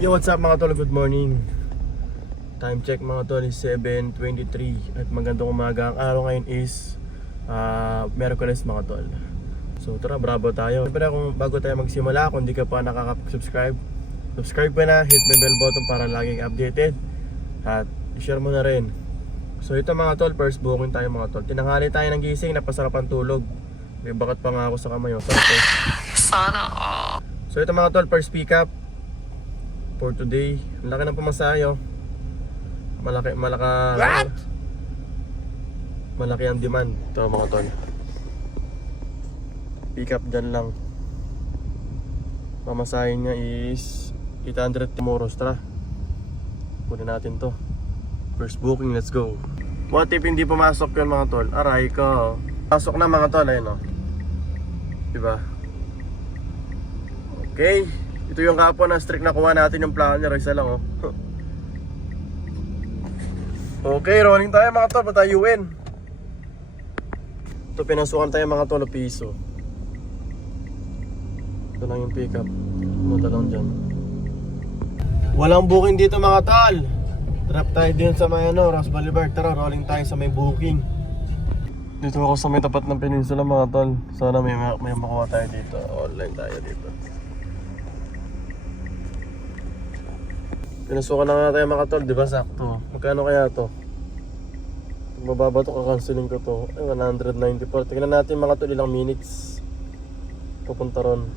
Yo, what's up mga tol? Good morning. Time check mga tol is 7:23 at magandang umaga. Ang araw ngayon is Miyerkules mga tol. So tara, bravo tayo. Siyempre kung bago tayo magsimula, kung di ka pa nakaka-subscribe, subscribe ka na, hit the bell button para laging updated. At i-share mo na rin. So ito mga tol, first booking tayo mga tol. Tinanghali tayo ng gising, napasarapan tulog. May bakat pa nga ako sa kamay. Sana all. So ito mga tol, first pick up for today. Ang laki ng pamasahe. Malaki ang demand. Ito mga tol, pick up dyan lang. Pamasahe niya is 800 tomorrow. Tara, kunin natin to. First booking, let's go. What if hindi pumasok yun mga tol? Aray ko. Pasok na mga tol, ayun o. Diba? Okay. Ito yung kapon na strict na kuha natin yung planner. Isa lang oh. Okay, rolling tayo mga tol. Patayuin. Ito pinasukan tayo mga tol. Piso. Ito lang yung pick up. Pumunta lang dyan. Walang booking dito mga tol. Drop tayo din sa may Ross Boulevard. Tara, rolling tayo sa may booking. Dito ako sa may tapat ng peninsula mga tol. Sana may makuha tayo dito. Online tayo dito. Pinasukan na nga tayo mga tol, di ba sakto? Magkano kaya to? Kung mababa to, kakanceling ko to. Ay, 194. Tingnan natin mga tol, ilang minutes papunta ron.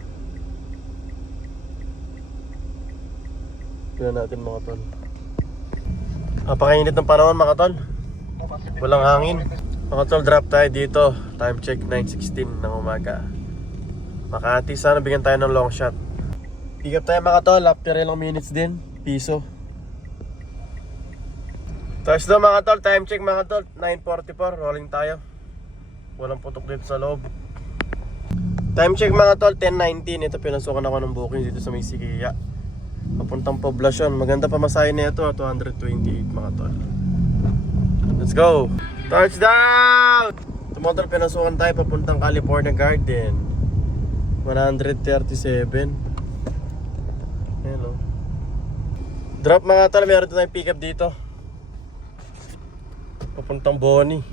Tingnan natin mga tol. Napakainit ng panahon mga tol. Walang hangin. Mga tol, drop tayo dito. Time check 9:16 ng umaga. Makati, sana bigyan tayo ng long shot. Pick up tayo mga tol, after ilang minutes din. Piso. Touchdown mga tol, time check mga tol 9:44, rolling tayo. Walang putok dito sa loob. Time check mga tol 10:19. Ito pinasukan ako ng booking dito sa may Sikiya, papuntang Poblacion. Maganda pa masahe na ito, 228 mga tol. Let's go. Touchdown! Ito mga tol, pinasukan tayo papuntang California Garden, 137. Ayan o. Drop mga tol, meron tayong pick up dito papuntang Boni.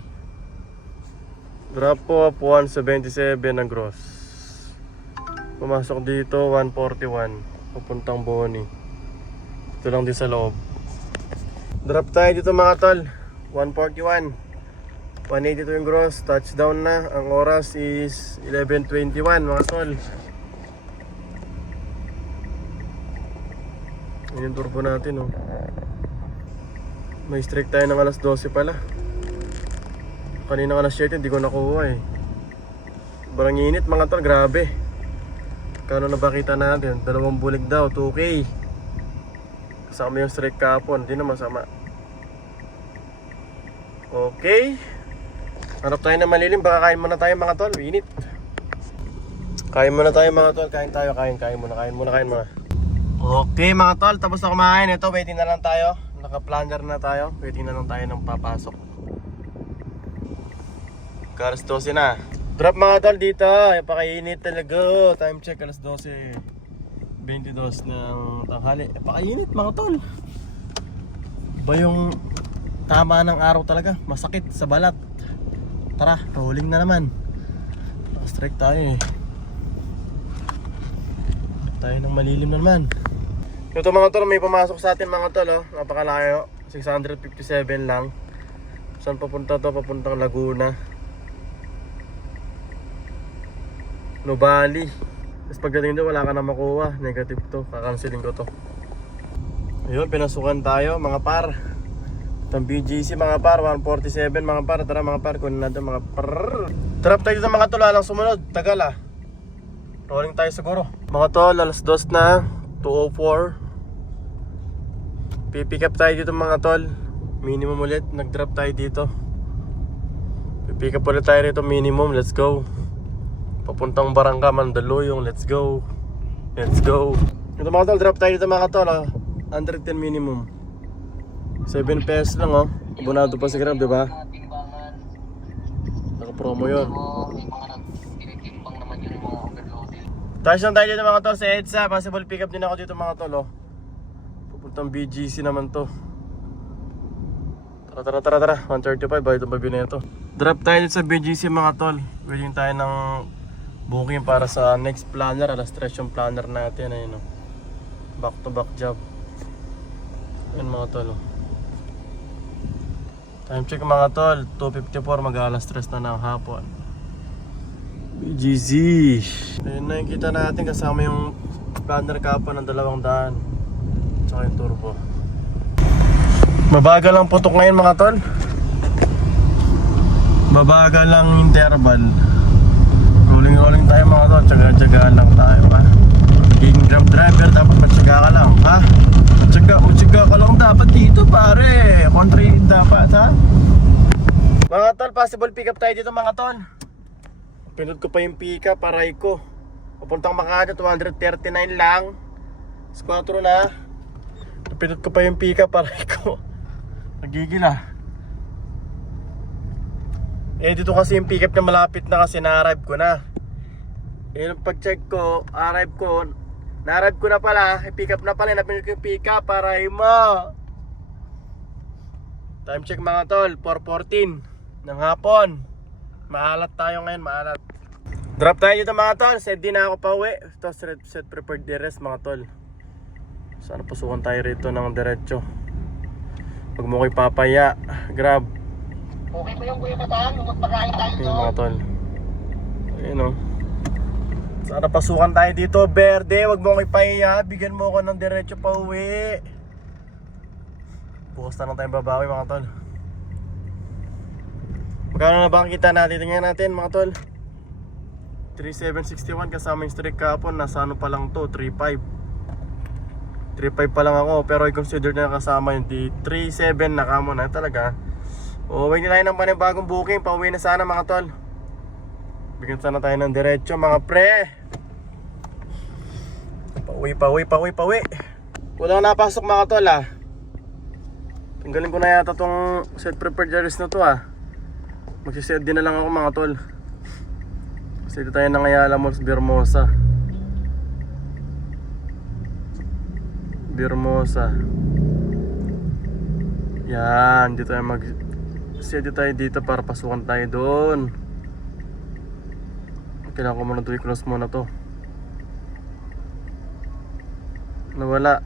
Drop po up 177 ang gross. Pumasok dito 141 papuntang Boni. Ito lang din sa loob. Drop tayo dito mga tol 141, 182 yung gross. Touchdown na. Ang oras is 11:21 mga tol. Yung turbo natin oh. May streak tayo ng alas 12 pala. Kanina alas 7 hindi ko nakuha eh. Sobrang init mga tol, grabe. Kano na ba kita natin? 2 bulig daw, 2K. Kasama yung streak kahapon, hindi na masama. Okay. Harap tayo na malilim, baka kain muna tayo mga tol, init. Kain muna tayo mga tol, kain muna. Okay mga tol, tapos na kumain. Ito, waiting na lang tayo. Naka-planner na tayo. Waiting na lang tayo ng papasok. Alas 12 na. Drop mga tol dito. Napakainit talaga. Time check alas 12:22 ng tanghali. Napakainit mga tol. Iba yung tama ng araw talaga. Masakit sa balat. Tara, rolling na naman. Naka-strike tayo eh. Tayo ng malilim na naman. Ito mga tol, may pumasok sa atin mga tol oh. Napakalayo, 657 lang. Saan papunta to? Papuntang Laguna, Nubali. Tapos pagdating doon wala ka na makuha. Negative to, kakanceling ko to. Ayun, pinasukan tayo mga par. Itong BGC mga par, 147 mga par. Tara mga par, kunin natin mga par. Trap tayo dito mga tol, alang sumunod. Tagal ah. Rolling tayo siguro. Mga tol, alas 2 na, 2:04. Pipick up tayo dito mga tol. Minimum ulit, nag-drop tayo dito. Pipick up ulit tayo dito minimum, let's go. Papuntang Barangka, Mandaluyong, let's go. Let's go. Ito mga tol, drop tayo dito mga tol 110 minimum. 7 pesos lang oh. Abonado pa si Grab, diba? Naka-promo yun. Touch lang tayo dito mga tol sa EDSA. Possible pick up din ako dito mga tol oh. Itong BGC naman to. Tara. 135, bayad ang babi na ito. Drop tayo sa BGC mga tol. Waiting tayo ng booking para sa next planner. Alas 3 yung planner natin. Ayun, no? Back to back job. Ayun mga tol. Time check mga tol. 2:54, mag-alas 3 na ng hapon. BGC. Ayun na yung kita natin kasama yung planner kapon ng 200. Tsaka yung turbo. Mabagal ang putok ngayon mga tol. Mabagal lang interval. Rolling tayo mga tol. Tsaga-tsagaan lang tayo ha. Magiging grab driver dapat matsaga ka lang ha. Matsaga ka lang dapat dito pare. Contrary dapat ha. Mga tol, possible pick up tayo dito mga tol. Pinod ko pa yung pick up, aray ko. Papuntang Makati, 239 lang. Squatro na. Pinod ko pa yung pick up, aray ko. Nagigil ah. Dito kasi yung pick up na malapit na kasi na-arrive ko na. Yung pag-check ko, na-arrive ko na pala. Pick up na pala, napinod ko yung pick up, aray mo. Time check mga tol, 4:14 ng hapon. Maalat tayo ngayon, maalat. Drop tayo dito mga tol, set din na ako pa uwi. Ito, set prepared the rest mga tol. Sana pasukan tayo rito ng diretso. Pag mo ko'y papaya, grab. Okay po yung Kuya Kataan, magpakain tayo Ayun mga tol. Ayun o. Sana pasukan tayo dito, Berde. Wag mo ko'y pahiya, bigyan mo ko ng diretso pa uwi. Bukas na lang tayong babawi mga tol. Magkano na ba ang kita natin? Tingnan natin mga tol. 3,761 kasama yung streak kahapon. Nasa ano pa lang to, 3,500. 3.5 pa lang ako, pero i-consider na kasama yung 3.7 na kamo na talaga. Uwi na tayo ng panibagong booking. Pauwi na sana mga tol. Bigyan sana tayo ng diretso mga pre. Pauwi. Walang napasok mga tol ah. Tanggalin ko na yata tong set prepared jaris na to ah. Magsiset din na lang ako mga tol. Kasi dito tayo ng Ayala Malls, Birmosa. Yan, dito tayo set tayo dito para pasukan tayo doon. Kailangan ko muna i-close muna to. Nawala.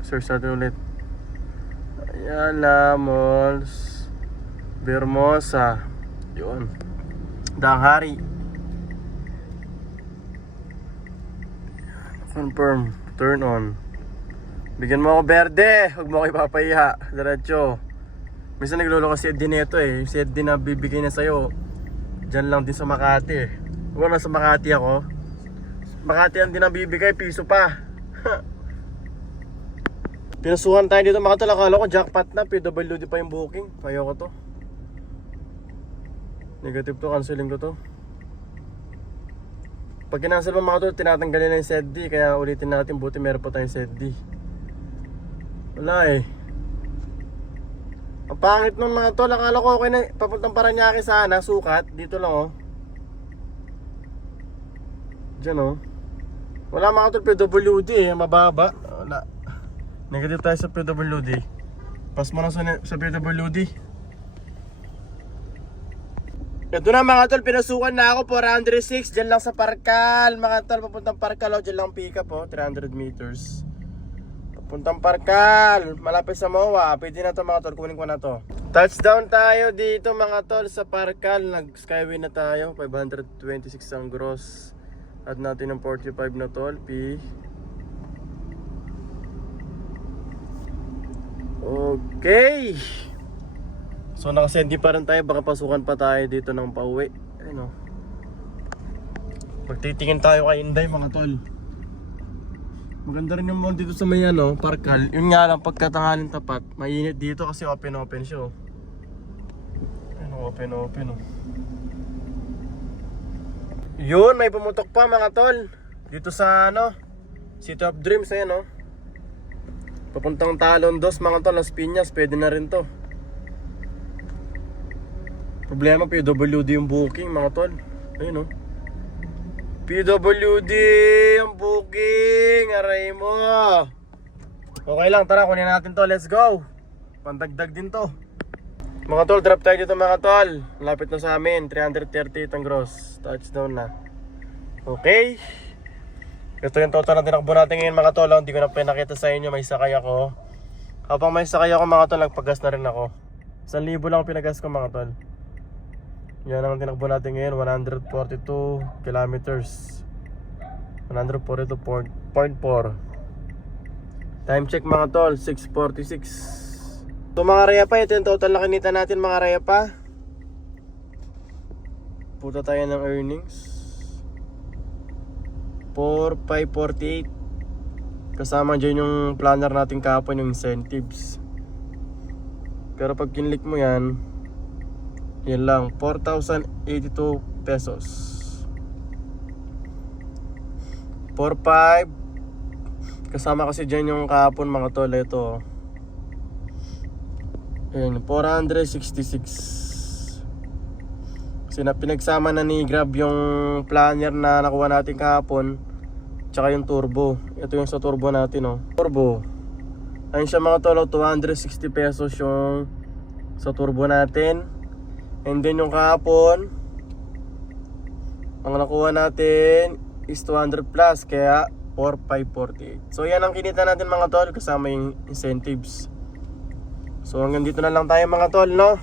Search natin ulit. Ayala Malls, Birmosa. Yun. Danghari. Confirm. Turn on. Bigyan mo ako Berde. Huwag mo ako ipapahiya. Diretso. Minsan nagluloko si Eddie nito eh. Si Eddie na bibigay na sa'yo. Diyan lang din sa Makati eh. Huwag na sa Makati ako. Makati ang din ang bibigay. Piso pa. Pinasuhan tayo dito mga tol. Akala ko jackpot na. PWD pa yung booking. Ayoko to. Negative to. Canceling ko to. Pag kinansel mo mga tol, tinatanggalin na yung SED. Kaya ulitin natin, buti meron pa tayong SED. Wala eh. Ang pangit nun mga tol. Akala ko okay na. Papuntang Paranaque sana, sukat. Dito lang oh. Diyan oh. Wala mga tol, PWD eh. Mababa. Wala. Negative tayo sa PWD. Pas mo na sa PWD. Ito na mga tol, pinasukan na ako 406. Diyan lang sa Parkal. Mga tol, papuntang Parkal oh. Diyan lang pick up oh, 300 meters. Papuntang Parkal, malapit sa MOA. Pwede na to mga tol, kunin ko na to. Touchdown tayo dito mga tol sa Parkal. Nag skyway na tayo, 526 ang gross. Add natin ng 45 na tol, P. Okay. So nakasendi pa rin tayo, baka pasukan pa tayo dito ng pauwi. Ayun o. Magtitingin tayo kay Inday mga tol. Maganda rin yung mall dito sa may ano, Parkal. Yun nga lang, pagkatangaling tapat, mainit dito kasi open siya. Ayun, open o. Yun, may pumutok pa mga tol. Dito sa ano, City of Dreams, ayan o. Papuntang Talondos mga tol, Las Piñas, pwede na rin to. Problema, PWD yung booking mga tol. Ayun o. PWD ang booking. Aray mo. Okay lang, tara kunin natin to, let's go. Pandagdag din to. Mga tol, drop tayo dito mga tol. Lapit na sa amin, 330 itong gross. Touchdown na. Okay. Ito yung total na tinakbo natin ngayon mga tol. Hindi ko na pinakita sa inyo, may sakay ako. Habang may sakay ako mga tol, nagpagas na rin ako. 1,000 lang pinagas ko mga tol. Yan ang tinakbo natin ngayon, 142 kilometers. 142.4. Time check mga tol, 6:46. So mga repa, ito yung total na kinita natin mga repa. Puta tayo ng earnings 4,548. Kasama dyan yung planner natin kahapon, yung incentives. Pero pag kinlik mo yan, yan lang, 4,082 pesos. 4,500. Kasama kasi dyan yung kahapon mga tol. Ito ayan, 466. Kasi na pinagsama na ni Grab yung planner na nakuha natin kahapon, tsaka yung turbo. Ito yung sa turbo natin, oh. Turbo. Ayun siya mga tol, 260 pesos yung sa turbo natin. And then yung kahapon, ang nakuha natin is 200 plus, kaya 4,548. So yan ang kinita natin mga tol, kasama yung incentives. So hanggang dito na lang tayo mga tol, no?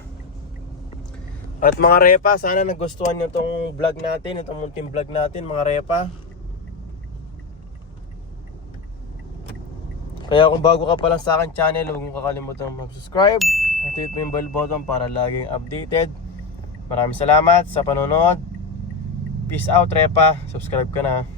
At mga repa, sana nagustuhan nyo itong vlog natin, itong munting vlog natin mga repa. Kaya kung bago ka pa lang sa akin channel, huwag mong kakalimutan mag-subscribe at hit mo yung bell button para laging updated. Maraming salamat sa panonood. Peace out repa, subscribe ka na.